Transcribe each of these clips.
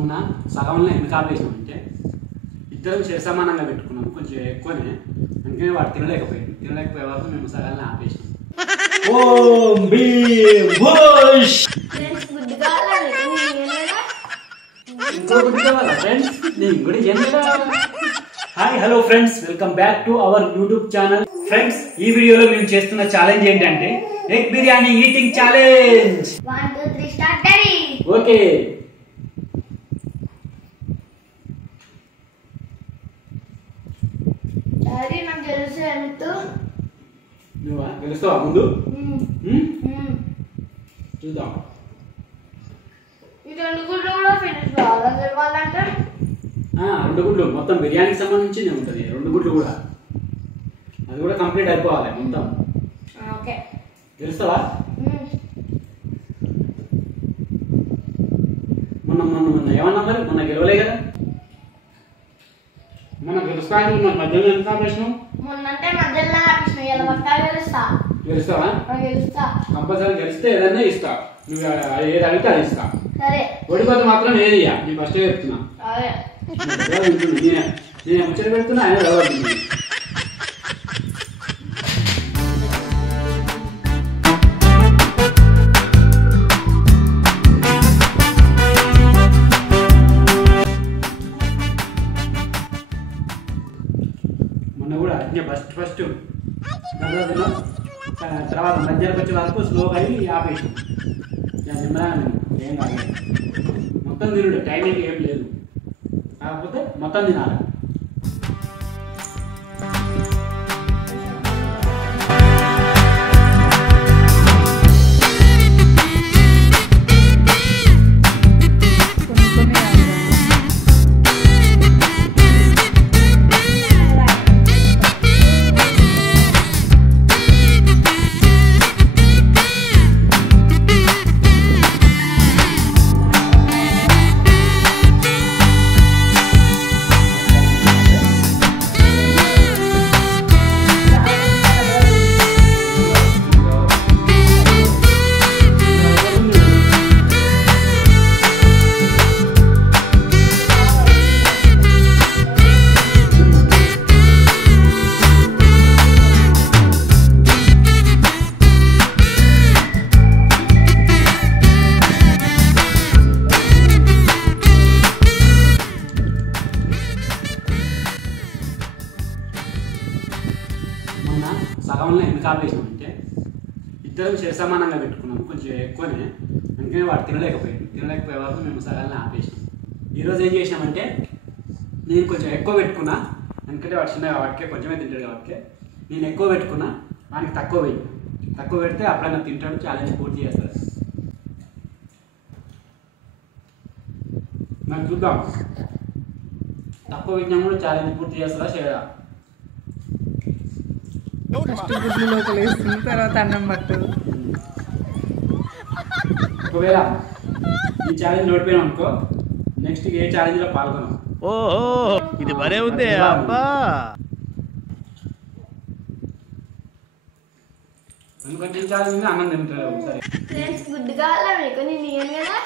మొన్న సగంలో ఎందుకు ఆపేసినామంటే ఇద్దరం సరి సమానంగా పెట్టుకున్నాం, కొంచెం ఎక్కువనే, అందుకని వాడు తినలేకపోయే వరకు మేము సగంలో ఆపేసినాం. Hi hello friends, welcome back to our YouTube channel. Friends, ఈ వీడియోలో మేము చేస్తున్న ఛాలెంజ్ ఏంటంటే egg biryani eating challenge. 1 2 3 start daddy. Okay, daddy నాకు తెలుసు ఎంత నువ్వా గెలుస్తావా ముందు? చూద్దాం. ఈ రెండు గుడ్లు కూడా ఫినిష్ కావాలా గెలవాలంటే? 2 గుడ్లు మొత్తం బిర్యానీకి సంబంధించి ఉంటుంది. 2 గుడ్లు కూడా అది కూడా కంప్లీట్ అయిపోవాలి మొత్తం. ఓకే, తెలుస్తావా? మొన్న ఏమన్నా మరి మొన్న గెలవలే కదా, మొన్న గెలుస్తాను. మధ్యలో ఎంత ఆపేసినావు? మొన్నంటే మధ్యలో ఆపేసిన, ఇలా పక్కా గెలుస్తా. గెలుస్తావా? గెలుస్తా, కంపల్సరీ గెలిస్తే ఏదైనా ఇస్తా. నువ్వు ఏది అడిగితే అది ఇస్తా. సరే, ఓడిపోతే మాత్రం ఏది ఇయ్య. నీ ఫస్ట్ చెప్తున్నా. సరే, నేను ముచ్చట పెడుతున్నా, ఆయన చదవద్దు. మొన్న కూడా అట్నే ఫస్ట్ తర్వాత మధ్యలోకి వచ్చే వరకు స్లోగా అయ్యి ఆపేసి ఏం కాదు. మొత్తం తినుడు, టైమింగ్ ఏం లేదు, కాకపోతే మొత్తం తినాలి. సగంలో ఎందుకు ఆపేసినామంటే ఇద్దరం సరి సమానంగా పెట్టుకున్నాం, కొంచెం ఎక్కువనే, అందుకని వాడు తినలేకపోయే వరకు మేము సగంలో ఆపేసినాం. ఈరోజు ఏం చేసినామంటే నేను కొంచెం ఎక్కువ పెట్టుకున్నా, ఎందుకంటే వాడు చిన్నగా వాడికే కొంచెమే తింటాడు కాబట్టి నేను ఎక్కువ పెట్టుకున్నా, వానికి తక్కువ పెడితే అప్పుడైనా తింటాడు, ఛాలెంజ్ పూర్తి చేస్తాడు. నాకు చూద్దాం, తక్కువ పెట్టినా కూడా ఛాలెంజ్ పూర్తి చేస్తారా చేయరా? ఫస్ట్ గుడ్లు లోపల వేస్తుంది, తర్వాత అన్నం పట్టు. ఒకవేళ ఈ ఛాలెంజ్ ఓడిపోయినాం అనుకో, నెక్స్ట్ ఏ ఛాలెంజ్ లో పాల్గొనాం. ఓహో, ఇది భలే ఉంది అబ్బా. ఎందుకంటే ఈ ఛాలెంజ్ అన్నం తింటారు. సరే, ఫ్రెండ్స్ గుడ్డు కావాలా మీకు? నేను ఇయ్యను కదా.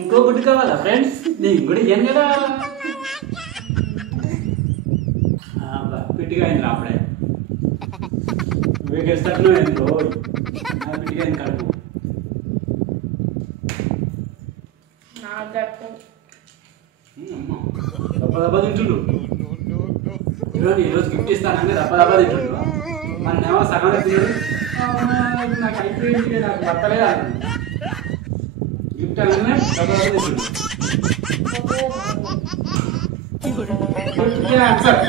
ఇంకో గుడ్డు కావాలా ఫ్రెండ్స్? నేను కూడా ఇయ్యను కదా. పిట్టిగా అయింది అప్పుడే, నువ్వే గెలుస్తాను ఎందుకో పిట్టిగా అయింది కడుపు. దెబ్బ తింటుండు. ఈరోజు గిఫ్ట్ ఇస్తానంటే దెబ్బ తింటుండు. మన్నేమో సగం తిన్నాడు, నాకు అయిపోయింది, నాకు పట్టలేదు అన్నాడు. గిఫ్ట్ అనగానే దెబ్బ తింటుండు. ఆన్సర్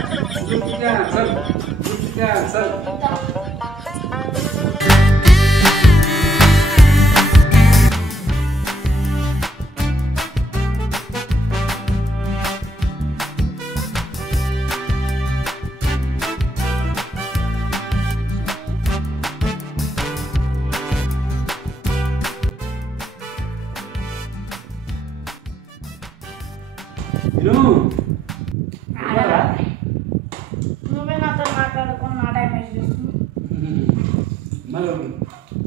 నువ్వే నాతో మాట్లాడుకుని నా టైం వేస్ట్ చేస్తున్నావు.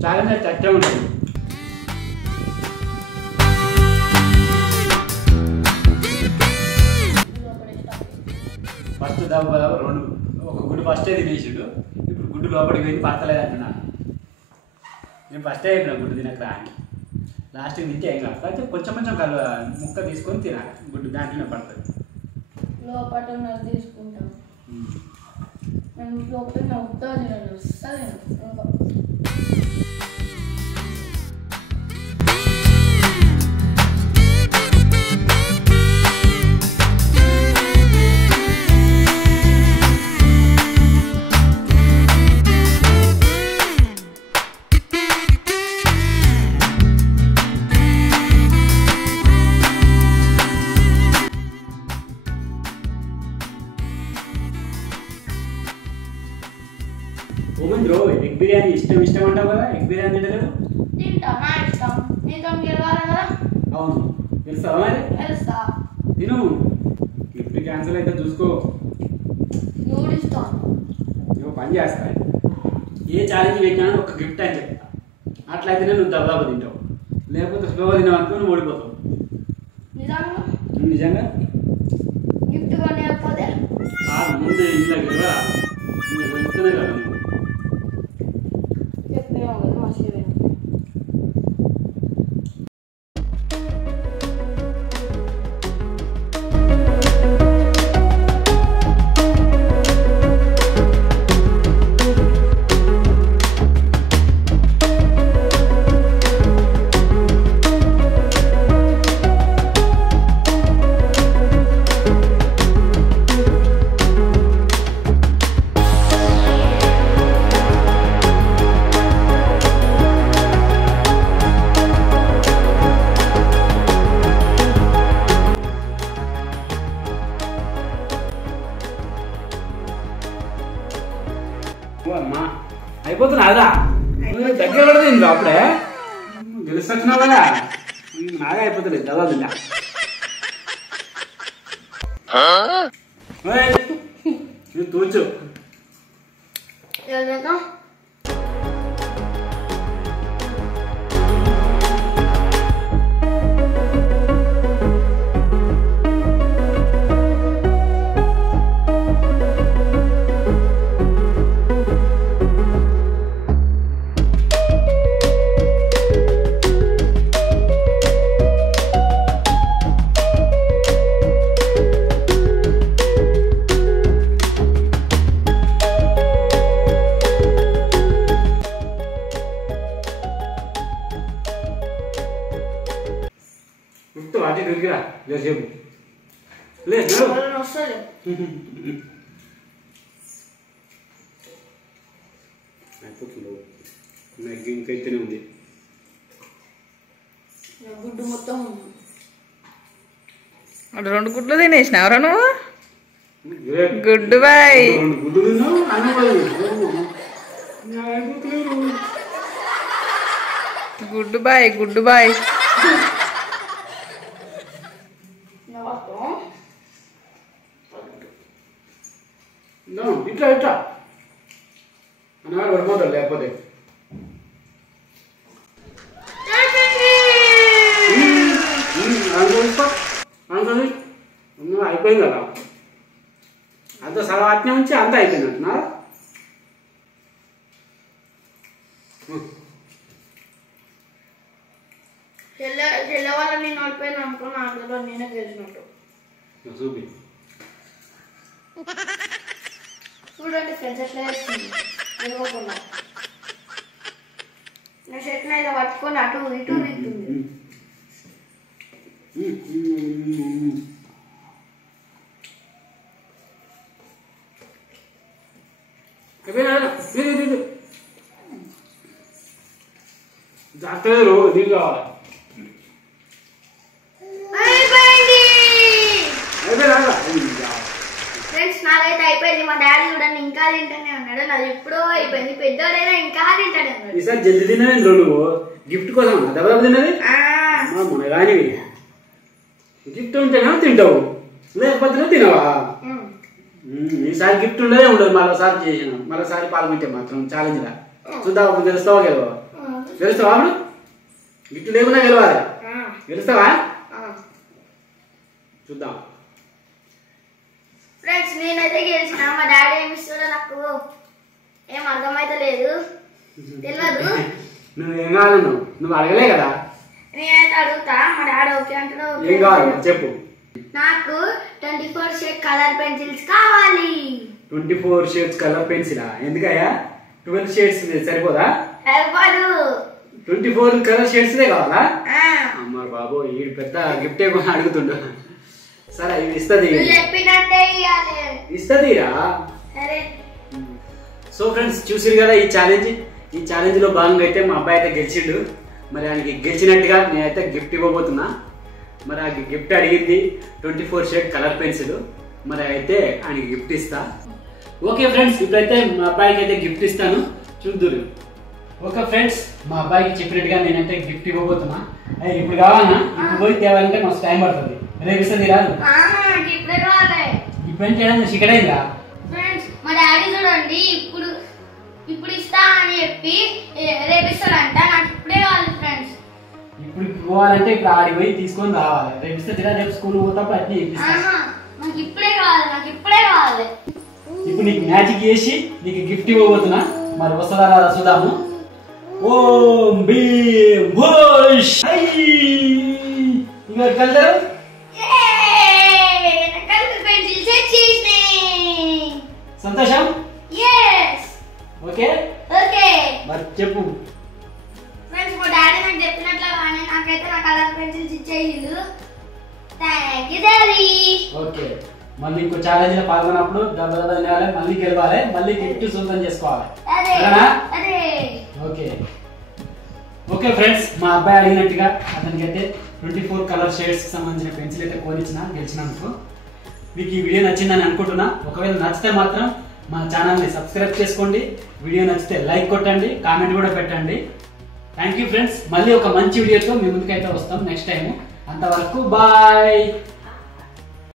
ఛాలెంజ్ చచ్చే ఉంటుంది. రెండు ఒక గుడ్డు ఫస్టే తినేసిండు. ఇప్పుడు గుడ్డు లోపలికి వెళ్ళి పడతలేదు అంటున్నాను. నేను ఫస్టే అయిపోయినా గుడ్డు తినకరా అని. లాస్ట్కి తింటే ఏం కాదు, అయితే కొంచెం కొంచెం ముక్క తీసుకొని తినాలి. గుడ్డు దాంట్లోనే పడుతుంది. లోపల తీసుకుంటాం. నేను లోపల నవ్వుతా తినను, వస్తుంది. బ్రో ఎగ్ బిర్యానీ ఇష్టం అంటావు కదా, ఎగ్ బిర్యానీ తింటలేవు? తింటా, నా ఇష్టం. నీతో గెలవాలి కదా. అవును, తెలుస్తావా మరి? తెలుస్తా. తిను, గిఫ్ట్ క్యాన్సిల్ అయితే చూసుకో. నువ్వు ఇస్తాను. నువ్వు పని చేస్తా, ఏ ఛాలెంజ్ పెట్టినా ఒక గిఫ్ట్ అని చెప్తా. అట్లయితేనే నువ్వు దబాబా తింటావు, లేకపోతే స్లోగా తిన్నావు అనుకో నువ్వు ఓడిపోతావు. నిజంగా నిజంగా గిఫ్ట్ కొనియకపోతే ముందు ఇంట్లో కదా నువ్వు వెళ్తూనే కదా నువ్వు. చెప్పినావు కదా మంచిగా. అమ్మా అయిపోతున్నాదా? దగ్గర పడుతుంది అప్పుడే గెలుస్తున్నావు కదా, నాగా అయిపోతుంది చదవదు. నువ్వు తూచు. వాటి దొరికిరా లేసేపు లేదు అయిపోతుంది. ఇంకైతేనే ఉంది గుడ్డు మొత్తం. అటు 2 గుడ్లు తినేసినావురా నువ్వు? గుడ్డు బాయ్. గుడ్డు తిన్నావు గుడ్డు బాయ్, గుడ్డు బాయ్. ఇట్లా ఇట్లా అన్నవాడు పడిపోతాడు లేకపోతే. అయిపోయింది కదా, అంత సగం నుంచి అంతా అయిపోయిందంటున్నా. చెల్లె వాళ్ళ నేను ఓడిపోయిన అనుకో, నాకు నేనే గెలిచినట్టు. చూపి చూడండి ఫ్రెండ్స్ ఎట్లా వేస్తుంది తెలియకుండా. నా షర్ట్ని అయితే పట్టుకొని అటు ఇటు తింటుంది. జాగ్రత్త నీళ్ళు కావాలి. ఫ్రెండ్స్ నాదైతే అయిపోయింది. మా డాడీ చూడండి ఇంకా తింటూనే ఉన్నాడు. నాది ఎప్పుడో అయిపోయింది. పెద్దోడైనా ఇంకా తింటాడు అన్నాడు. ఈసారి జల్దీ తిన్నాను నువ్వు గిఫ్ట్ కోసం దెబ్బ తిన్నది మన కానీ గిఫ్ట్ ఉంటేనే తింటావు, లేకపోతే తినవా? ఈసారి గిఫ్ట్ ఉండదే ఉండదు. మరోసారి చేసిన మరోసారి పాల్గొంటే మాత్రం ఛాలెంజ్ రా చూద్దాం. గెలుస్తావా గెలవా? గెలుస్తావా? అప్పుడు గిఫ్ట్ లేకుండా గెలవాలి. గెలుస్తావా? చూద్దాం. ఫ్రెండ్స్ నేనైతే గెలిచిన. మా డాడీ ఏమి ఇస్తాడో నాకు ఏం అర్థమైతే లేదు, తెలియదు. నువ్వేం కాదు, నువ్వు అడగలే కదా. నేనైతే అడుగుతా, మా డాడీ ఓకే అంటాడో. ఏం కావాలి చెప్పు. నాకు 24 షేడ్ కలర్ పెన్సిల్స్ కావాలి. 24 షేడ్స్ కలర్ పెన్సిలా? ఎందుకయ్యా 12 షేడ్స్ సరిపోదా? సరిపోదు, 24 కలర్ షేడ్స్ కావాలా? అమ్మ బాబో, ఈ పెద్ద గిఫ్ట్ ఏమో అడుగుతుండు. సరే ఇది ఇస్తుంది, చెప్పినట్టే ఇవ్వాలి. ఇస్తుందిరా. సరే. సో ఫ్రెండ్స్ చూసిరు కదా ఈ ఛాలెంజ్ లో భాగంగా అయితే మా అబ్బాయి అయితే గెలిచిండు. మరి ఆయనకి గెలిచినట్టుగా నేనైతే గిఫ్ట్ ఇవ్వబోతున్నా. మరి ఆ గిఫ్ట్ అడిగింది 24 షేడ్ కలర్ పెన్సిల్. మరి అయితే ఆయనకి గిఫ్ట్ ఇస్తా. ఓకే ఫ్రెండ్స్, ఇప్పుడైతే మా అబ్బాయికి అయితే గిఫ్ట్ ఇస్తాను, చూద్దురు. ఓకే ఫ్రెండ్స్, మా అబ్బాయికి చెప్పినట్టుగా నేనైతే గిఫ్ట్ ఇవ్వబోతున్నా. ఇప్పుడు కావాలన్నా, ఇప్పుడు పోయి తేవాలంటే మస్తు టైం పడుతుంది. రేపు ఇస్తుంది రాదు. ఇప్పుడంటే చికెడైందా? ఫ్రెండ్స్ మా డాడీ చూడండి, ఇప్పుడు ఇస్తా అని చెప్పి రేపు ఇస్తాడంట. నాకు ఇప్పుడే కావాలి ఫ్రెండ్స్. ఇప్పుడు పోవాలంటే ఇప్పుడు ఆడికి పోయి తీసుకొని రావాలి. రేపు ఇస్తే తిరా, రేపు స్కూల్ పోతాప్పుడు అట్నే ఇప్పిస్తా. నాకు ఇప్పుడే కావాలి. ఇప్పుడు నీకు మ్యాజిక్ చేసి నీకు గిఫ్ట్ ఇవ్వబోతున్నా. మరి వస్తుందా రాదా చూద్దాము. ఓం భీం భూష్ ఇక వెళ్తారు. సంతోషం. ఓకే మరి చెప్పు. ఫ్రెండ్స్ మా డాడీ నాకు చెప్పినట్లుగానే నాకైతే నా కలర్ పెన్సిల్స్ ఇచ్చేయండు. Thank you daddy. ఓకే, మళ్ళీ ఇంకో ఛాలెంజ్ లో పాల్గొన్నప్పుడు దెబ్బ తినాలి, మళ్ళీ గెలవాలి, మళ్ళీ గిఫ్ట్ సొంతం చేసుకోవాలి. ఓకే ఫ్రెండ్స్, మా అబ్బాయి అడిగినట్టుగా అతనికి అయితే 24 కలర్ షేడ్స్ కి సంబంధించిన పెన్సిల్ అయితే కొనిచ్చిన గెలిచినందుకు. మీకు ఈ వీడియో నచ్చిందని అనుకుంటున్నా. ఒకవేళ నచ్చితే మాత్రం మా ఛానల్ని సబ్స్క్రైబ్ చేసుకోండి. వీడియో నచ్చితే లైక్ కొట్టండి, కామెంట్ కూడా పెట్టండి. Thank you friends. మళ్ళీ ఒక మంచి వీడియోతో మీ ముందుకైతే వస్తాం నెక్స్ట్ టైం. అంతవరకు బాయ్.